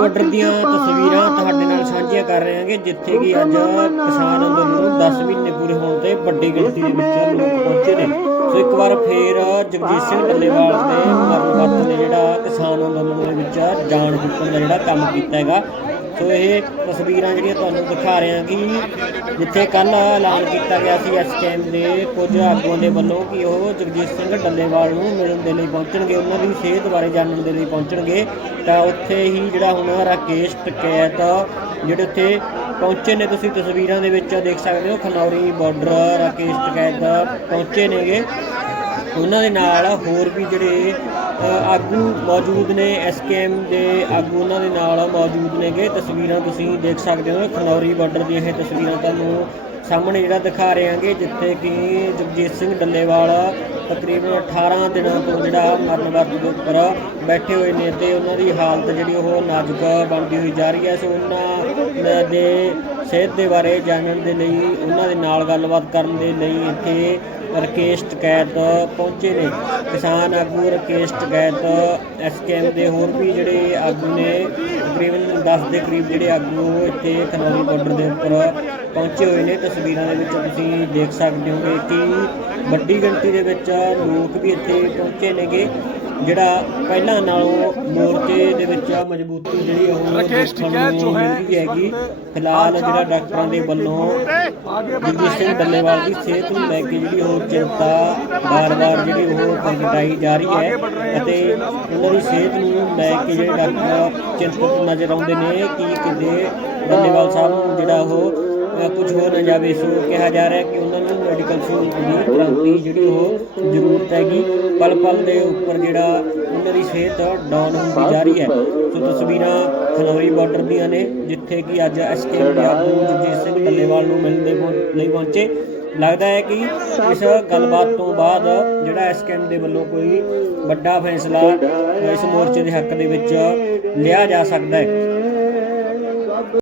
Border ਦੀਆਂ ਤਸਵੀਰਾਂ ਤੁਹਾਡੇ ਨਾਲ ਸਾਂਝੀਆਂ ਕਰ ਰਹੇ ਹਾਂਗੇ ਜਿੱਥੇ ਕਿ ਅੱਜ ਕਿਸਾਨ ਅੰਦੋਲਨ ਨੂੰ 10 ਮਹੀਨੇ ਪੂਰੇ ਹੋਣ ਤੇ ਵੱਡੀ ਗਿਣਤੀ ਦੇ ਵਿੱਚ ਲੋਕ ਪਹੁੰਚੇ ਨੇ। ਸੋ ਇੱਕ ਵਾਰ ਫੇਰ ਜਗਜੀਤ ਸਿੰਘ ਡੱਲੇਵਾਲ ਦੇ ਮਰਨ ਨੇ ਜਿਹੜਾ ਕਿਸਾਨ ਅੰਦੋਲਨ ਦੇ ਵਿੱਚ ਜਾਨ ਫੂਕਣ ਦਾ ਜਿਹੜਾ ਕੰਮ ਕੀਤਾ ਹੈਗਾ ਸੋ ਇਹ ਤਸਵੀਰਾਂ ਜਿਹੜੀਆਂ ਤੁਹਾਨੂੰ ਦਿਖਾ ਰਹੇ ਹਾਂ ਕਿ ਜਿੱਥੇ ਕੱਲ ਐਲਾਨ ਕੀਤਾ ਗਿਆ ਸੀ ਐਸਕੇਐਮ ਦੇ, ਕੁਝ ਆਗੂਆਂ ਦੇ ਵੱਲੋਂ ਕਿ ਉਹ ਜਗਜੀਤ ਸਿੰਘ ਡੱਲੇਵਾਲ ਨੂੰ ਮਿਲਣ ਦੇ ਲਈ ਪਹੁੰਚਣਗੇ, ਉਹਨਾਂ ਦੀ ਸਿਹਤ ਬਾਰੇ ਜਾਣਨ ਦੇ ਲਈ ਪਹੁੰਚਣਗੇ। ਤਾਂ ਉੱਥੇ ਹੀ ਜਿਹੜਾ ਹੁਣ ਰਾਕੇਸ਼ ਟਕੈਤ ਜਿਹੜੇ ਉੱਥੇ ਪਹੁੰਚੇ ਨੇ, ਤੁਸੀਂ ਤਸਵੀਰਾਂ ਦੇ ਵਿੱਚ ਦੇਖ ਸਕਦੇ ਹੋ, ਖਨੌਰੀ ਬਾਰਡਰ ਰਾਕੇਸ਼ ਟਕੈਤ ਪਹੁੰਚੇ ਨੇਗੇ। ਉਹਨਾਂ ਦੇ ਨਾਲ ਹੋਰ ਵੀ ਜਿਹੜੇ ਆਗੂ ਮੌਜੂਦ ਨੇ ਐਸਕੇਐਮ ਦੇ ਆਗੂ ਉਹਨਾਂ ਦੇ ਨਾਲ ਮੌਜੂਦ ਨੇਗੇ। ਤਸਵੀਰਾਂ ਤੁਸੀਂ ਦੇਖ ਸਕਦੇ ਹੋ, ਖਨੌਰੀ ਬਾਰਡਰ ਦੀਆਂ ਇਹ ਤਸਵੀਰਾਂ ਤੁਹਾਨੂੰ ਸਾਹਮਣੇ ਜਿਹੜਾ ਦਿਖਾ ਰਹੇ ਹਾਂਗੇ, ਜਿੱਥੇ ਕਿ ਜਗਜੀਤ ਸਿੰਘ ਡੱਲੇਵਾਲ ਤਕਰੀਬਨ 18 ਦਿਨਾਂ ਤੋਂ ਜਿਹੜਾ ਮਰਨ ਵਰਤ ਦੇ ਉੱਪਰ ਬੈਠੇ ਹੋਏ ਨੇ ਤੇ ਉਹਨਾਂ ਦੀ ਹਾਲਤ ਜਿਹੜੀ ਉਹ ਨਾਜ਼ੁਕ ਬਣਦੀ ਹੋਈ ਜਾ ਰਹੀ ਹੈ। ਸੋ ਉਹਨਾਂ ਦੇ ਸਿਹਤ ਦੇ ਬਾਰੇ ਜਾਣਨ ਦੇ ਲਈ, ਉਹਨਾਂ ਦੇ ਨਾਲ ਗੱਲਬਾਤ ਕਰਨ ਦੇ ਲਈ ਇੱਥੇ ਰਕੇਸ਼ ਟਕੈਤ ਪਹੁੰਚੇ ਨੇ। ਕਿਸਾਨ ਆਗੂ ਰਕੇਸ਼ ਟਕੈਤ ਐਸਕੇਐਮ ਦੇ ਹੋਰ ਵੀ ਜਿਹੜੇ ਆਗੂ ਨੇ, ਤਕਰੀਬਨ 10 ਦੇ ਕਰੀਬ ਜਿਹੜੇ ਆਗੂ ਇੱਥੇ ਖਨੌਰੀ ਬਾਰਡਰ ਦੇ ਉੱਪਰ ਪਹੁੰਚੇ ਹੋਏ ਨੇ। ਤਸਵੀਰਾਂ ਦੇ ਵਿੱਚ ਤੁਸੀਂ ਦੇਖ ਸਕਦੇ ਹੋਗੇ ਕਿ ਵੱਡੀ ਗਿਣਤੀ ਦੇ ਵਿੱਚ ਲੋਕ ਵੀ ਇੱਥੇ ਪਹੁੰਚੇ ਨੇਗੇ। ਜਿਹੜਾ ਪਹਿਲਾਂ ਨਾਲੋਂ ਮੋਰਚੇ ਦੇ ਵਿੱਚ ਮਜ਼ਬੂਤੀ ਜਿਹੜੀ ਉਹ ਰਾਕੇਸ਼ ਦੇਖਣ ਟਿਕੈਤ ਨੂੰ ਜੋ ਹੈ ਮਿਲਦੀ ਹੈਗੀ। ਫਿਲਹਾਲ ਜਿਹੜਾ ਡਾਕਟਰਾਂ ਦੇ ਵੱਲੋਂ ਜਗਜੀਤ ਸਿੰਘ ਡੱਲੇਵਾਲ ਦੀ ਸਿਹਤ ਨੂੰ ਲੈ ਕੇ ਜਿਹੜੀ ਉਹ ਚਿੰਤਾ ਬਾਰ-ਬਾਰ ਜਿਹੜੀ ਉਹ ਪ੍ਰਗਟਾਈ ਜਾ ਰਹੀ ਹੈ ਅਤੇ ਉਹਨਾਂ ਦੀ ਸਿਹਤ ਨੂੰ ਲੈ ਕੇ ਜਿਹੜੇ ਡਾਕਟਰ ਚਿੰਤਤ ਨਜ਼ਰ ਆਉਂਦੇ ਨੇ ਕਿ ਕਿਤੇ ਡੱਲੇਵਾਲ ਸਾਹਿਬ ਨੂੰ ਜਿਹੜਾ ਉਹ ਕੁਝ ਹੋ ਨਾ ਜਾਵੇ ਸੋ ਕਿਹਾ ਜਾ ਰਿਹਾ ਕਿ ਉਹਨਾਂ ਨੂੰ ਮੈਡੀਕਲ ਸਹੂਲਤ ਦੀ ਤੁਰੰਤ ਹੀ ਜਿਹੜੀ ਉਹ ਜ਼ਰੂਰਤ ਹੈਗੀ। ਪਲ ਪਲ ਦੇ ਉੱਪਰ ਜਿਹੜਾ ਉਹਨਾਂ ਦੀ ਸਿਹਤ ਡਾਊਨ ਹੁੰਦੀ ਜਾ ਰਹੀ ਹੈ। ਸੋ ਤਸਵੀਰਾਂ ਖਨੌਰੀ ਬਾਰਡਰ ਦੀਆਂ ਨੇ, ਜਿੱਥੇ ਕਿ ਅੱਜ ਐਸਕੇ ਦੇ ਆਗੂ ਜਗਜੀਤ ਸਿੰਘ ਡੱਲੇਵਾਲ ਨੂੰ ਮਿਲਣ ਦੇ ਪਹੁੰ- ਲਈ ਪਹੁੰਚੇ। ਲੱਗਦਾ ਹੈ ਕਿ ਇਸ ਗੱਲਬਾਤ ਤੋਂ ਬਾਅਦ ਜਿਹੜਾ ਐਸਕੇਐਮ ਦੇ ਵੱਲੋਂ ਕੋਈ ਵੱਡਾ ਫੈਸਲਾ ਇਸ ਮੋਰਚੇ ਦੇ ਹੱਕ ਦੇ ਵਿੱਚ ਲਿਆ ਜਾ ਸਕਦਾ ਹੈ।